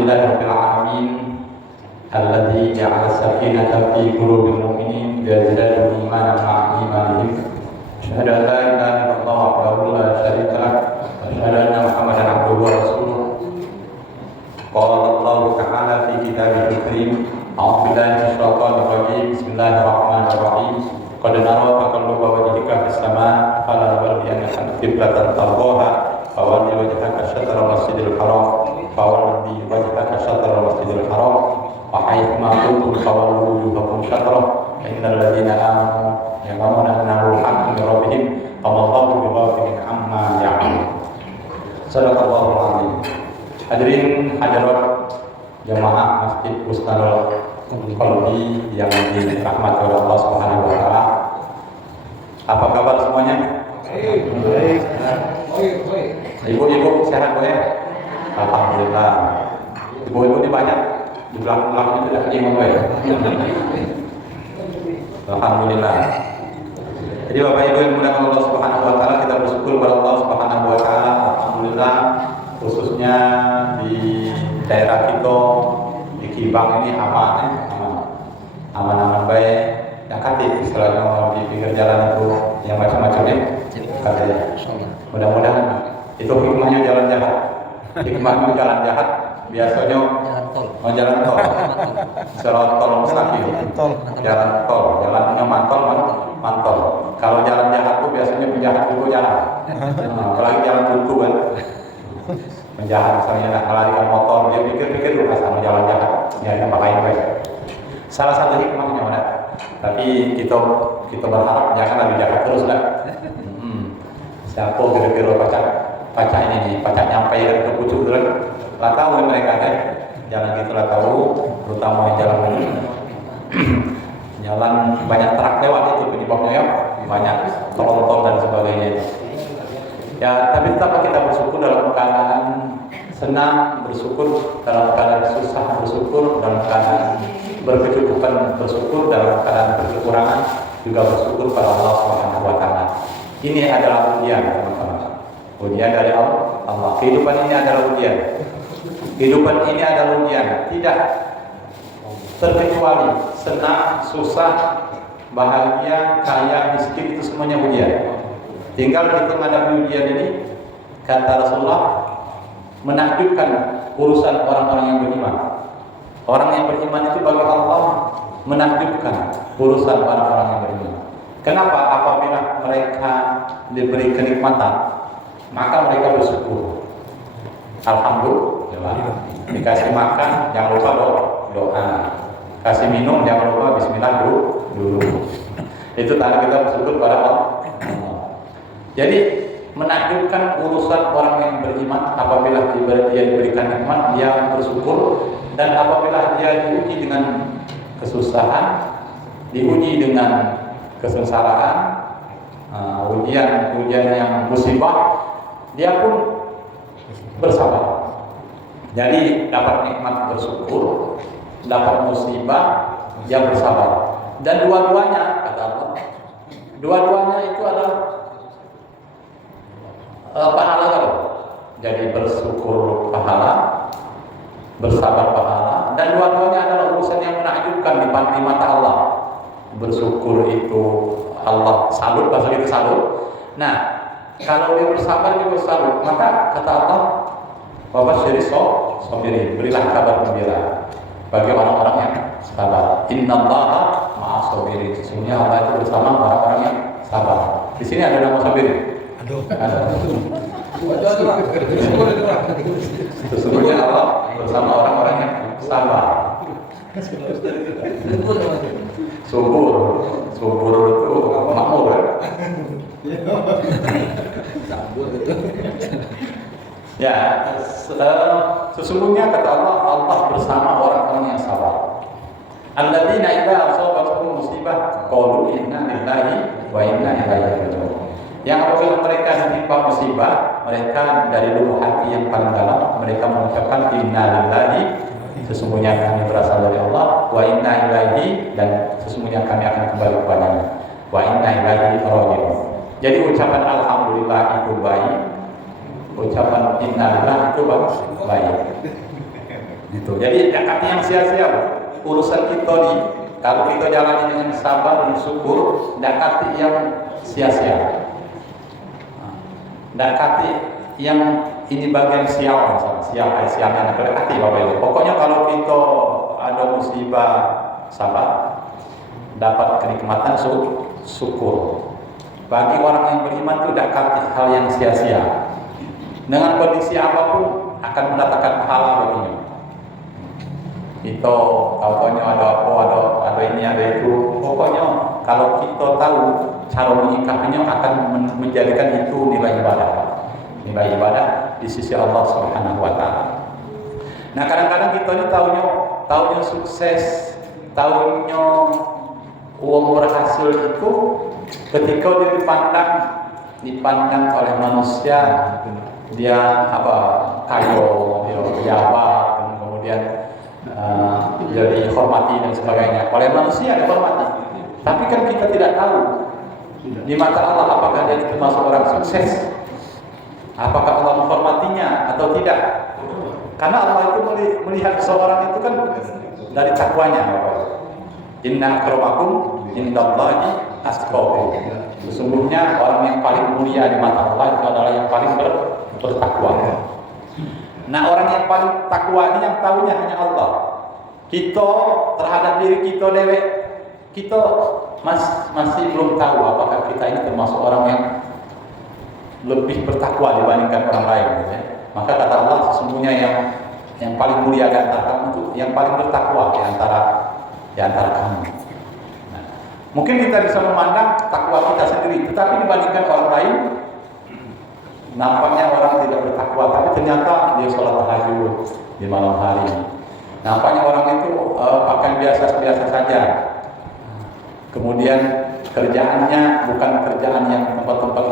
Alhamdulillahirabbil alamin alladzi ja'ala sakinata fi qulubil mu'minin yazidatuhum imanan ma'a imanihim. Asyhadu an la ilaha illallah wahdahu la syarika lah wa asyhadu anna Muhammadan abduhu wa rasuluh. Qala Allah ta'ala fi kitabihil karim, a'udzu billahi minasy syaithanir rajim. Bismillahirrahmanirrahim. Qad nara taqalluba wajhika fis sama' falanwalliyannaka qiblatan tardhaha fawalli wajhaka syatral masjidil haram fawalli wajhaka syatral masjidil haram wa haitsu kuntum fawallu wujuhakum syatrah innal ladzina amanu ya'lamuna annahu haqqun min rabbihim wallahu bighafilin amma ya'malun. Shadaqallahul azim. Hadirin hadirat jamaah Masjid Bustanul Qalbi yang dirahmati oleh Allah Subhanahu wa taala. Apa kabar semuanya? Baik. Ibu-ibu sehat Bu ya? Alhamdulillah. Ibu-ibu ini banyak di belakang itu sudah imam Bu ya? Alhamdulillah. Jadi Bapak Ibu yang dimuliakan Allah Subhanahu wa taala, kita bersyukur kepada Allah Subhanahu wa taala. Alhamdulillah, khususnya di daerah kita di Kibang ini aman baik. Yang katanya istilahnya di pinggir jalan itu yang macam-macamnya katanya. Mudah-mudahan itu hikmahnya jalan jahat. Hikmahnya jalan jahat biasanya jalan tol. Jalan tol mustaqim. Jalan tol, jalannya mantol. Kalau jalan jahat itu biasanya penjahat itu jalan. Apalagi jalan buntu kan. Penjahat misalnya melarikan motor, dia pikir-pikir dulu sama jalan jahat. Ya yang lain baik. Salah satu hikmahnya mana? Tapi kita berharap jangan lebih jahat terus lah. Siapa kira-kira pacak ini nih, pacak nyampe ke pucuk terus. Lah tahu mereka kan, jalan gitu lah tahu, terutama jalan banyak truk lewat itu penyebabnya ya, banyak tronton dan sebagainya. Ya, tapi tetap kita bersyukur dalam keadaan senang, bersyukur dalam keadaan susah, bersyukur dalam keadaan berkecukupan, bersyukur dalam keadaan berkekurangan, juga bersyukur pada Allah Subhanahu wa taala. Ini adalah ujian, teman-teman. Ujian dari Allah. Kehidupan ini adalah ujian. Kehidupan ini adalah ujian. Tidak terkecuali senang, susah, bahagia, kaya, miskin, itu semuanya ujian. Tinggal kita menghadapi ujian ini, kata Rasulullah, menakjubkan urusan orang-orang yang beriman. Orang yang beriman itu bagi Allah menakjubkan urusan orang-orang yang beriman. Kenapa? Apabila mereka diberi kenikmatan, maka mereka bersyukur. Alhamdulillah. Dikasih makan, jangan lupa doa. Kasih minum, jangan lupa bismillah dulu. Itu tanda kita bersyukur pada Allah. Jadi menakjubkan urusan orang yang beriman apabila dia diberikan nikmat, dia bersyukur. Dan apabila dia diuji dengan kesusahan, diuji dengan kesengsaraan, ujian yang musibah, dia pun bersabar. Jadi dapat nikmat bersyukur, dapat musibah dia bersabar. Dan dua-duanya kata Allah, dua-duanya itu adalah pahala kalau. Jadi bersyukur pahala, bersabar pahala, dan dua-duanya adalah urusan yang menakjubkan di mata Allah. Bersyukur itu Allah salut, bahasa itu salut. Nah, kalau dia bersabar dia bersalut, maka kata Allah, wabashshiri sabirin, berilah kabar gembira bagi orang-orang yang sabar. Innallaha ma'as sabirin, sesungguhnya Allah itu bersama orang-orang yang sabar. Di sini ada nama sabirin. Ada. Sesungguhnya Allah bersama orang-orang yang sabar. Subur itu makmur kan? Ya, sesungguhnya kata Allah bersama orang-orang yang sabar. Alladzina idza asabatuhum musibah qalu inna lillahi wa inna ilaihi raji'un. Yang apabila mereka ditimpa musibah, mereka dari lubuk hati yang paling dalam mereka mengucapkan inna lillahi, sesungguhnya kami berasal dari Allah, wa inna ilaihi, dan sesungguhnya kami akan kembali kepadanya, wa inna ilaihi raji'un. Jadi ucapan alhamdulillah itu baik, ucapan inna lillahi itu baik. Itu. Jadi zakat yang sia-sia urusan kita nih. Kalau kita jalani dengan sabar dan syukur, zakat yang sia-sia. Zakat yang ini bagian sial, sial anak dekati Bapak Ibu. Pokoknya kalau kita ada musibah sabar, dapat kenikmatan syukur. Bagi orang yang beriman itu zakat hal yang sia-sia. Dengan kondisi apapun akan mendatangkan pahala baginya. Itu tahu-tahunya ada apa, ada ini, ada itu. Pokoknya kalau kita tahu cara menyikapinya akan menjadikan itu nilai ibadah di sisi Allah Subhanahu wa taala. Nah, kadang-kadang kita ini tahunya sukses, tahunya uang berhasil itu ketika dia dipandang oleh manusia, dia kaya, dia pejabat, kemudian jadi dihormati dan sebagainya. Oleh manusia dihormati. Tapi kan kita tidak tahu di mata Allah apakah dia termasuk orang sukses, apakah Allah menghormatinya atau tidak. Karena Allah itu melihat seorang itu kan dari takwanya. Inna akramakum indallahi atqakum. Sesungguhnya orang yang paling mulia di mata Allah itu adalah yang paling bertakwa. Nah, orang yang paling takwa ini yang tahunya hanya Allah. Kita terhadap diri kita dewek, kita masih belum tahu apakah kita ini termasuk orang yang lebih bertakwa dibandingkan orang lain, gitu ya. Maka kata Allah, sesungguhnya yang paling mulia di antara kamu itu yang paling bertakwa di antara kamu. Nah, mungkin kita bisa memandang takwa kita sendiri, tetapi dibandingkan orang lain, nampaknya orang tidak bertakwa, tapi ternyata dia sholat tahajud di malam hari. Nampaknya orang itu pakai biasa-biasa saja. Kemudian kerjaannya bukan kerjaan yang tempat-tempat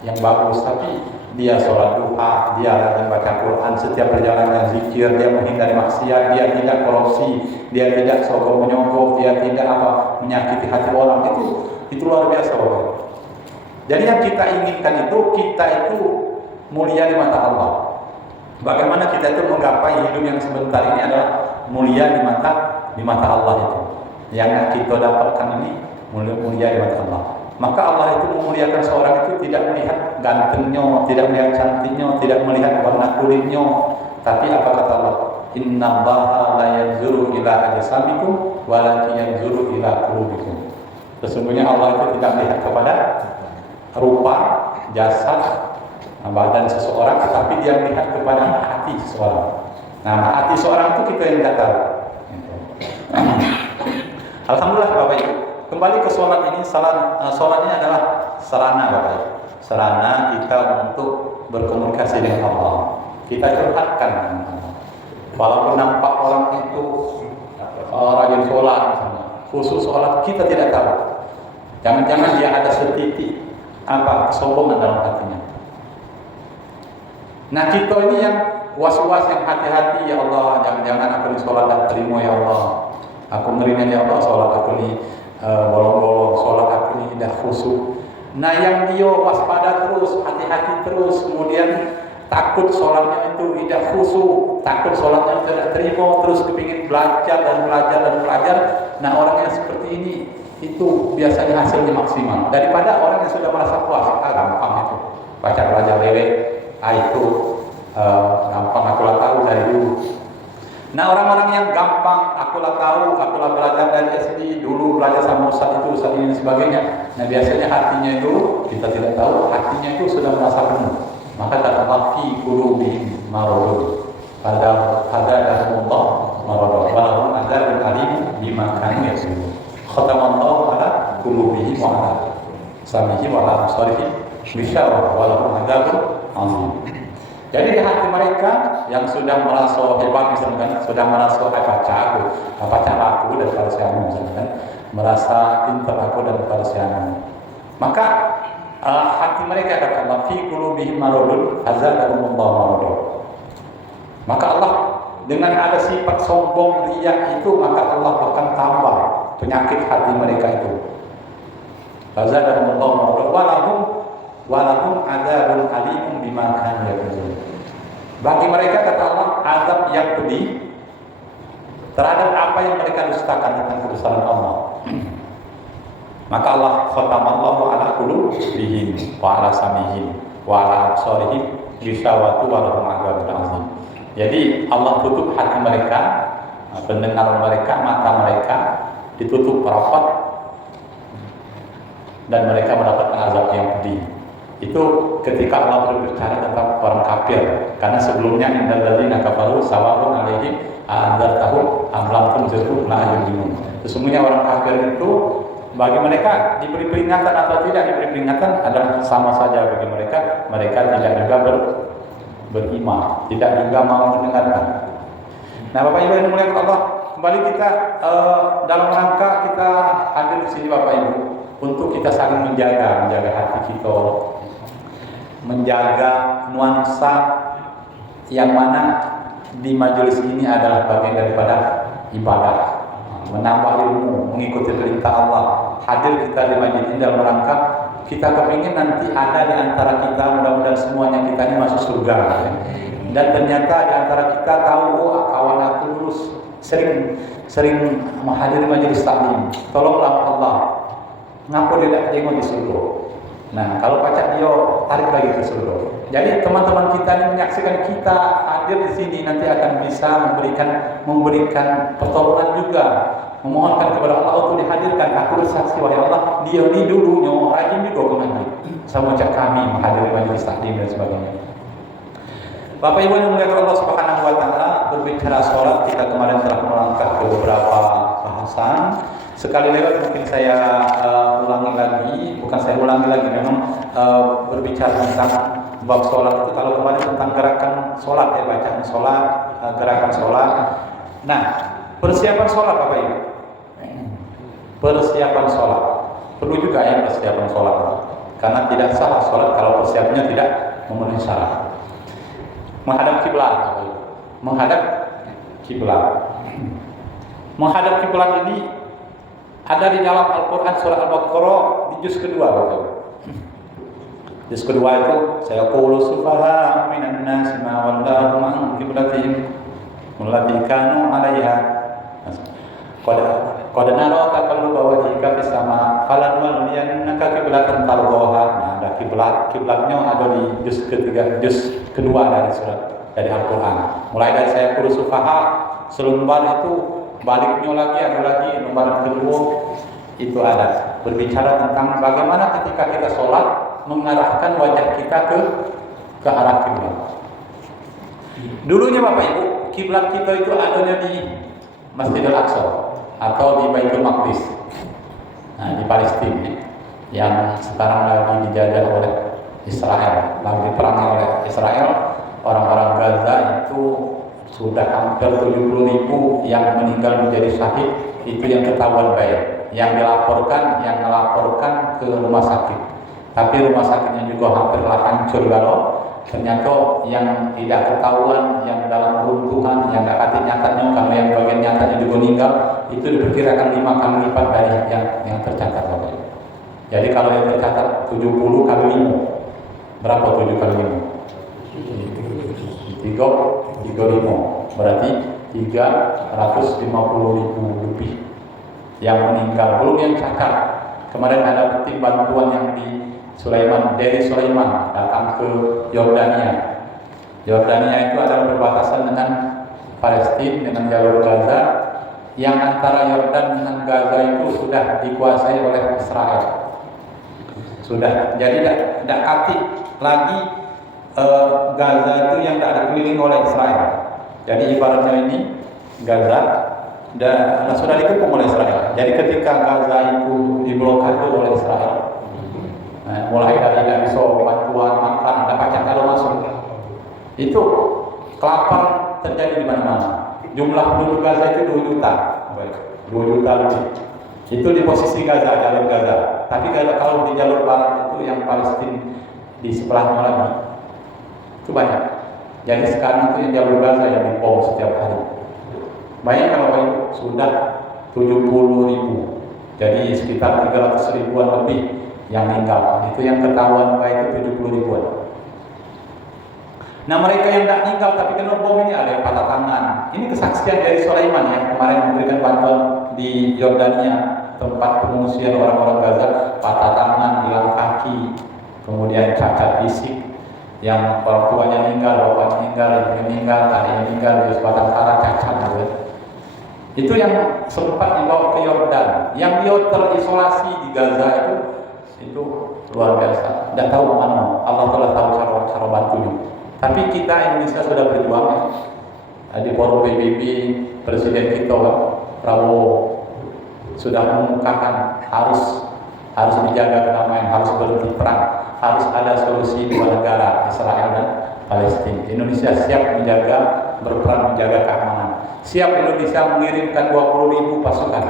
yang bagus, tapi dia sholat duha, dia rajin baca Quran, setiap perjalanan zikir, dia menghindari maksiat, dia tidak korupsi, dia tidak sogok menyogok, dia tidak menyakiti hati orang. Itu luar biasa, Bapak. Jadi yang kita inginkan itu, kita itu mulia di mata Allah. Bagaimana kita itu menggapai hidup yang sebentar ini adalah mulia di mata Allah itu. Yang kita dapatkan ini mulia di mata Allah. Maka Allah itu memuliakan seorang itu tidak melihat gantengnya, tidak melihat cantiknya, tidak melihat warna kulitnya, tapi apa kata Allah? Innallaha la yanzuru ila ajsamikum walakin yanzuru ila qulubikum. Sesungguhnya Allah itu tidak melihat kepada rupa, jasad, badan seseorang, tetapi dia melihat kepada hati seseorang. Nah, hati seorang itu kita yang tidak tahu. Alhamdulillah Bapak Ibu. Kembali ke sholat ini, sholat ini adalah sarana Bapak Ibu. Sarana kita untuk berkomunikasi dengan Allah. Kita curhatkan dengan Allah. Walaupun nampak orang itu rajin sholat, khusus sholat, kita tidak tahu. Jangan-jangan dia ada setitik kesombongan dalam hatinya. Nah, kita ini yang was-was, yang hati-hati, ya Allah, jangan-jangan aku di sholat dan terima ya Allah. Aku ngerinya ya Allah, sholat aku ini bolong-bolong, sholat aku ini tidak khusyuk. Nah, yang dia waspada terus, hati-hati terus, kemudian takut sholatnya itu tidak khusyuk, takut sholatnya tidak terima, terus kepingin belajar. Nah, orang yang seperti ini itu biasanya hasilnya maksimal daripada orang yang sudah merasa puas. Gampang itu, baca belajar lele, itu gampang, akulah tahu dari dulu. Nah, orang-orang yang gampang, akulah tahu, akulah belajar dari SD, dulu belajar sama ustaz itu, ustaz ini dan sebagainya. Nah, biasanya hatinya itu, kita tidak tahu, hatinya itu sudah merasa penuh. Maka kata Allah, fi qulubihim maradun, fazadahumullah maradan, wa lahum adzabun alim bima kanu yaksibun. Khatamallahu ala qulubihim wa ala sam'ihim wa ala absarihim ghishawah, wa lahum adzabun azim. Jadi di hati mereka yang sudah merasa hebat, misalkan, sudah merasa cara aku daripada si anu, misalkan, merasa pintar aku daripada si anu, maka hati mereka kata Allah, fi qulubihim maradun fazadahumullahu maradan. Maka Allah dengan ada sifat sombong, riya itu, maka Allah akan tambah penyakit hati mereka itu. Fazadahumullahu maradan wa lahum adzabun alim bima kanu yaksibun. Bagi mereka kata Allah azab yang pedih terhadap apa yang mereka dustakan tentang kebesaran Allah. Maka Allah khatamallahu ala qulubihim wa ala samihim wa ala absarihim ghishawatu wa lahum adzabun azim. Jadi Allah tutup hati mereka, pendengar mereka, mata mereka ditutup rapat, dan mereka mendapatkan azab yang pedih. Itu ketika Allah berbicara tentang orang kafir, karena sebelumnya innal ladzina kafaru sawa'un 'alaihim a'andzartahum am lam tunzirhum la yu'minun. Sesungguhnya orang kafir itu bagi mereka diberi peringatan atau tidak diberi peringatan adalah sama saja bagi mereka. Mereka tidak juga beriman, tidak juga mau mendengarkan. Nah, Bapak Ibu yang dimuliakan Allah, kembali kita dalam rangka kita hadir di sini Bapak Ibu untuk kita saling menjaga hati kita, menjaga nuansa yang mana di majelis ini adalah bagian daripada ibadah, menambah ilmu, mengikuti perintah Allah. Hadir kita di majelis ini dalam rangka kita kepingin nanti ada di antara kita, mudah-mudahan semuanya kita ini masuk surga. Dan ternyata di antara kita tahu, kawan aku dulu sering menghadiri majelis taklim. Tolonglah Allah, ngapa dia tidak tengok di surga? Nah, kalau pacak dia tarik lagi ke surga. Jadi teman-teman kita ini menyaksikan kita hadir di sini nanti akan bisa memberikan pertolongan juga, memohonkan kepada Allah untuk dihadirkan. Aku bersaksi wahai Allah, dia ini dulunya rajin juga kemana sama cak kami menghadiri majelis taklim dan sebagainya. Bapak Ibu yang dimuliakan Allah Subhanahu wa taala, berbicara sholat kita kemarin telah melangkah ke beberapa bahasan. Sekali lewat mungkin saya ulangi lagi, bukan saya ulangi lagi, memang berbicara tentang bab sholat itu. Kalau kemarin tentang gerakan sholat ya, bacaan sholat, gerakan sholat. Nah, persiapan sholat Bapak Ibu, persiapan sholat perlu juga ya persiapan sholat, karena tidak sah sholat kalau persiapannya tidak memenuhi syarat. Menghadap kiblat, menghadap kiblat. Menghadap kiblat ini ada di dalam Al-Quran surah Al-Baqarah di juz kedua. Juz kedua itu saya qulu sufaha minan nas ma wallahu an qiblatihim allati kanu 'alaiha. Qad nara taqalluba wajhika fis sama falanwalliyannaka qiblatan tardhaha. Nah, ada kiblatnya ada di juz ketiga, juz kedua dari Al-Quran. Mulai dari saya qulu sufaha selembar itu, baliknya lagi ada lagi, lembaran kedua itu ada berbicara tentang bagaimana ketika kita sholat mengarahkan wajah kita ke arah kiblat. Dulunya Bapak Ibu, kiblat kita itu adanya di Masjidil Aqsa atau di Baitul Maqdis, nah, di Palestina yang sekarang lagi dijajah oleh Israel, lagi diperangi oleh Israel. Orang-orang Gaza itu sudah hampir 70.000 yang meninggal menjadi syahid. Itu yang ketahuan baik, yang melaporkan ke rumah sakit. Tapi rumah sakitnya juga hampirlah hancur galau. Ternyata yang tidak ketahuan, yang dalam runtuhan, yang tidak kati nyatanya, kalau yang bagian nyatanya juga meninggal, itu diperkirakan 5 kali lipat dari yang tercatat. Jadi kalau yang tercatat 70 kali 5, berapa 7 kali 5? 35, berarti 350.000 lebih yang meninggal, belum yang cacat. Kemarin ada tim bantuan yang di dari Sulaiman datang ke Yordania. Yordania itu adalah perbatasan dengan Palestina, dengan jalur Gaza, yang antara Yordan dengan Gaza itu sudah dikuasai oleh Israel. Sudah, jadi tidak aktif lagi Gaza itu yang tidak dikelilingi oleh Israel. Jadi ibaratnya ini Gaza dan sudah dikepung oleh Israel. Jadi ketika Gaza itu diblokade oleh Israel, nah, mulai dari bisa bantuan makan, ada pacak kalau masuk, itu kelaparan terjadi di mana-mana. Jumlah penduduk Gaza itu 2 juta, 2 juta lebih. Itu di posisi Gaza, jalur Gaza. Tapi kalau di jalur barat itu yang Palestina di sebelahnya lagi, itu banyak. Jadi sekarang itu yang jalur Gaza yang dibom setiap hari. Bayangkan kalau itu sudah 70.000. Jadi sekitar 300 ribuan lebih yang meninggal. Itu yang ketahuan baik itu 70 ribuan. Nah mereka yang tidak tinggal tapi kena bom ini ada yang patah tangan. Ini kesaksian dari Sulaiman yang kemarin memberikan bantuan di Yordania, tempat pengungsian orang-orang Gaza, patah tangan, hilang kaki, kemudian cacat fisik, yang orang tuanya meninggal, bapaknya meninggal, ibunya meninggal, adiknya meninggal, terus batang kara cacat gitu. Itu yang sempat dibawa ke Yordan, yang dia terisolasi di Gaza itu luar biasa. Tidak tahu mana, Allah telah tahu cara bantunya. Tapi kita Indonesia sudah berjuang di forum PBB, Presiden kita Prabowo sudah mengumumkan harus dijaga kedamaian, harus berhenti perang, harus ada solusi dua negara Israel dan Palestina. Indonesia siap berperan menjaga keamanan. Siap Indonesia mengirimkan 20.000 pasukan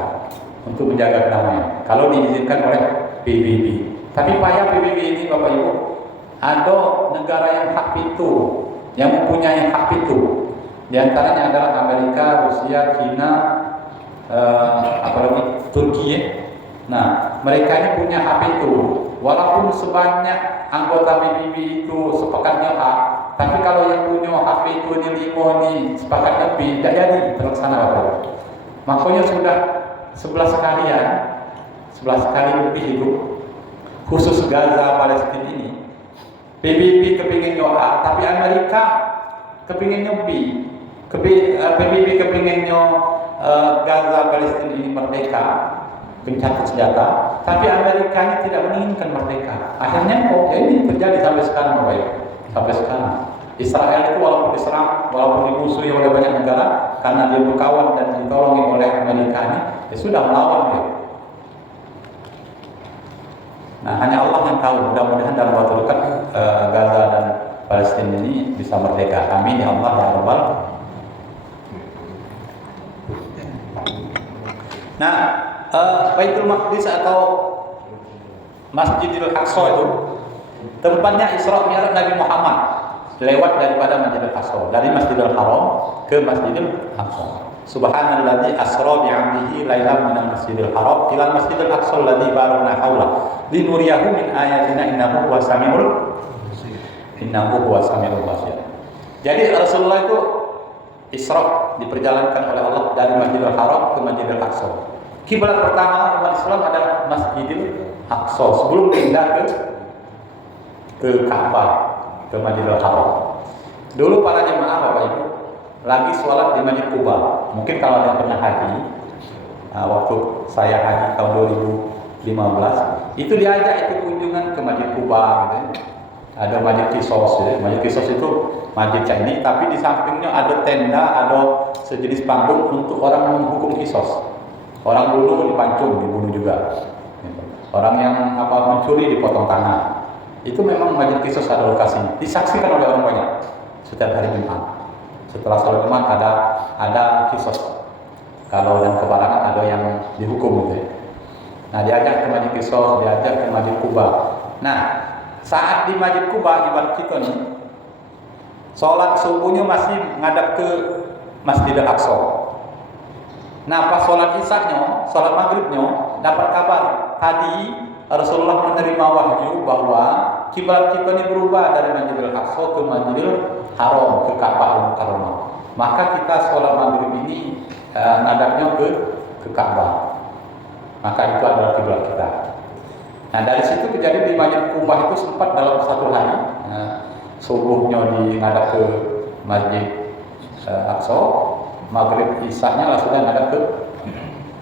untuk menjaga kedamaian kalau diizinkan oleh PBB. Tapi payah PBB ini Bapak Ibu, ada negara yang hak itu, yang mempunyai hak itu. Di antaranya adalah Amerika, Rusia, China, apalagi Turki. Nah, mereka ini punya hak itu. Walaupun sebanyak anggota PBB itu sepakatnya hak, tapi kalau yang punya hak itu ini 5 ini sepakat lebih, tidak jadi terlaksana Bapak. Makanya sudah 11 kali lebih itu, khusus Gaza Palestina ini. PBB kepingin hak, tapi Amerika kepingin B. PBB kepingin Gaza Palestina ini merdeka, gencatan senjata, tapi Amerika ini tidak menginginkan merdeka. Akhirnya ini terjadi sampai sekarang Bapak Ibu. Sampai sekarang Israel itu walaupun diserang, walaupun dimusuhi oleh banyak negara, karena dia berkawan dan ditolongi oleh Amerika ini, dia sudah melawan dia. Nah, hanya Allah yang tahu. Mudah-mudahan dalam waktu dekat Gaza dan Palestina ini bisa merdeka. Amin ya Allah ya Rabbal. Nah, Baitul Maqdis atau Masjidil Aqsa itu tempatnya Isra Mi'raj Nabi Muhammad, lewat daripada Masjidil Aqsa, dari Masjidil Haram ke Masjidil Aqsa. Subhanalladzi asra bi'amdihi lailan minal Masjidil Haram ila Masjidil Aqsa alladzi barakna haula linuriyahu min ayatina innahu huwas samiul basir. Jadi Rasulullah itu Isra diperjalankan oleh Allah dari Masjidil Haram ke Masjidil Aqsa. Kiblat pertama umat Islam adalah Masjidil Aqsa sebelum pindah ke Ka'bah, ke Masjidil Haram. Dulu para jemaah Bapak Ibu lagi sholat di Masjid Kuba. Mungkin kalau ada yang pernah haji, waktu saya haji tahun 2015, itu diajak itu kunjungan ke Masjid Kuba gitu. Ada Masjid Qisas ya. Masjid Qisas itu masjid ini, tapi di sampingnya ada tenda, ada sejenis panggung untuk orang menghukum qisas. Orang dulu dipancung, dibunuh juga. Orang yang mencuri dipotong tangan. Itu memang Masjid Qisas ada lokasi. Disaksikan oleh orang banyak setiap hari Jumat. Setelah sholat Jumat ada qisas. Kalau yang kebarangan ada yang dihukum gitu. Nah, diajak ke Masjid Qisas, diajak ke Masjid Kuba. Nah, saat di Masjid Kuba ibarat kita nih, sholat subuhnya masih ngadap ke Masjidil Aqsa. Nah, pas sholat isya-nya, sholat maghribnya, dapat kabar tadi Rasulullah menerima wahyu bahwa kiblat kita ini berubah dari Masjidil Aqsa ke Masjidil Haram, ke Ka'bah Al-Mukarramah. Maka kita sholat maghrib ini ngadapnya ke Ka'bah. Maka itu adalah kiblat kita. Nah, dari situ kejadian di Masjid Kubah itu sempat dalam satu hari, subuhnya ngadap ke Masjid Aqsa, maghrib isya-nya langsung ngadap ke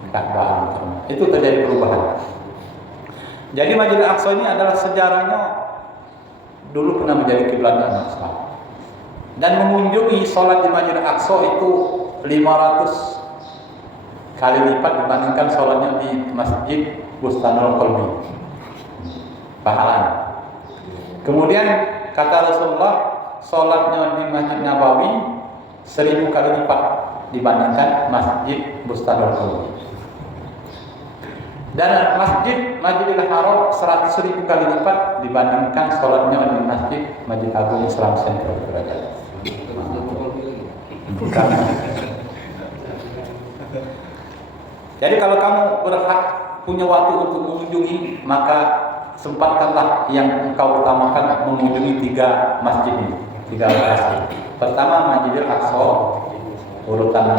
Ka'bah. Itu terjadi perubahan. Jadi Masjid Aqsa ini adalah sejarahnya dulu pernah menjadi kiblatnya umat Islam. Dan mengunjungi sholat di Masjid Aqsa itu 500 kali lipat dibandingkan sholatnya di Masjid Bustanul Qalbi. Pahalanya. Kemudian kata Rasulullah, sholatnya di Masjid Nabawi 1000 kali lipat dibandingkan Masjid Bustanul Qalbi. Dan Masjidil Haram 100.000 kali lipat dibandingkan sholatnya di Masjid Agung Islam Center berada. Bukan. Jadi kalau kamu berhak punya waktu untuk mengunjungi, maka sempatkanlah yang engkau utamakan mengunjungi 3 masjid ini. tiga lokasi. Pertama Masjidil Aqsa, urutan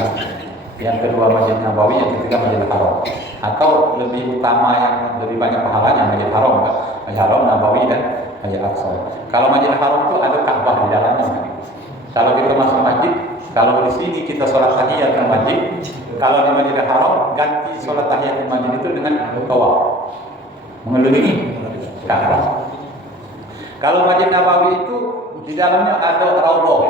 yang kedua Masjid Nabawi, yang ketiga Masjidil Haram. Atau lebih utama yang lebih banyak pahalanya Masjid Haram, Masjid Haram, Nabawi dan Masjid Aqsa. Kalau Masjid Haram itu ada Ka'bah di dalamnya. Kalau kita masuk masjid, kalau di sini kita sholat tahiyat di masjid, kalau di Masjidil Haram ganti sholat tahiyat di masjid itu dengan tawaf mengelilingi Ka'bah. Kalau Masjid Nabawi itu di dalamnya ada Raudhah.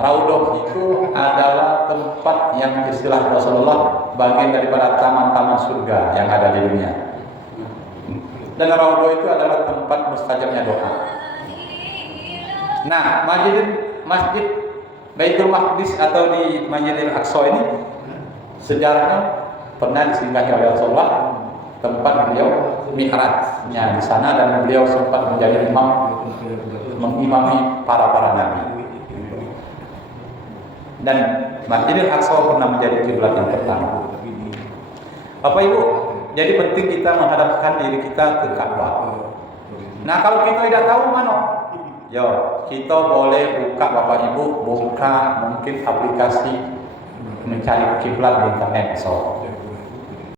Raudhah itu adalah tempat yang istilah Rasulullah bagian daripada taman-taman surga yang ada di dunia. Dan Raudhah itu adalah tempat mustajabnya doa. Nah, Masjid Baitul Maqdis atau di Masjidil Aqsa ini sejarahnya pernah disinggahi oleh Rasulullah, tempat beliau mi'rajnya di sana, dan beliau sempat menjadi imam, mengimami para nabi. Dan Masjidil Aqsa pernah menjadi kiblat yang pertama. Bapak Ibu, jadi penting kita menghadapkan diri kita ke Ka'bah. Nah, kalau kita tidak tahu mana, kita boleh buka, Bapak Ibu, buka mungkin aplikasi mencari kiblat di internet.